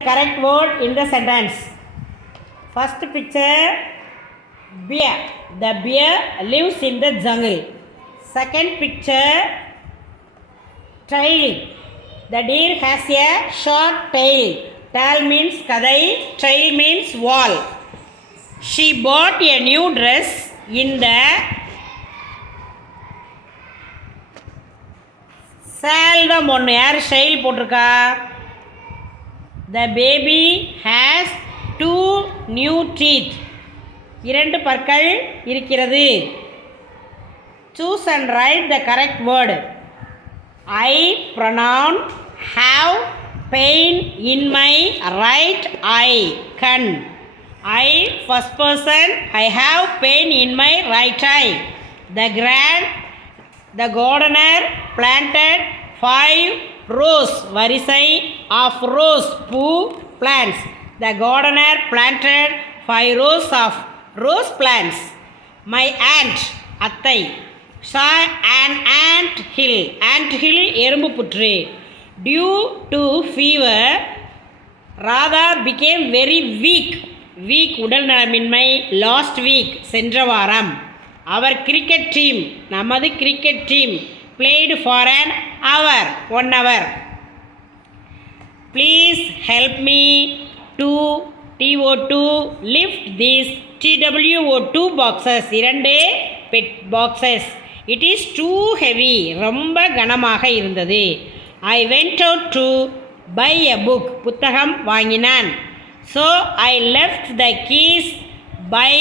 Correct word in the sentence. First picture, bear. The bear lives in the jungle. Second picture, tail. The deer has a short tail. Tail means kadai, tail means wall. She bought a new dress in the seldom ஒன்று யார் ஷெயில் போட்டிருக்கா. The baby has two new teeth. இரண்டு பற்கள் இருக்கிறது. Choose and write the correct word. I pronoun have pain in my right eye. Kan. I first person I have pain in my right eye. The gardener planted 5 rows varisai of rose பூ plants. The gardener planted 5 rows of rose plants. My aunt அத்தை saw an ant hill எறும்பு புற்று. Due to fever Radha became very weak உடல் நலமின்மை last week சென்ற வாரம். Our cricket team நமது cricket team played for an hour 1 hour. Please help me to TO2 lift these TWO2 boxes. 2 pet boxes. It is too heavy. ரொம்ப கனமாக இருந்தது. I went out to buy a book. புத்தகம் வாங்கினான். So I left the keys by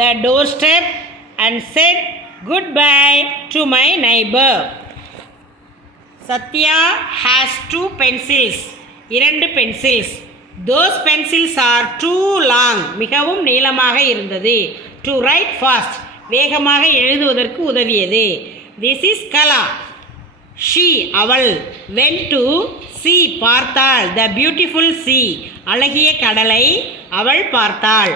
the doorstep and said goodbye to my neighbor. Satya has 2 pencils. 2 pencils. Those pencils are too long. மிகவும் நீளமாக இருந்தது. To write fast. வேகமாக எழுதுவதற்கு உதவியது. This is Kala. She அவள் went to see பார்த்தாள். The beautiful sea அழகிய கடலை அவள் பார்த்தாள்.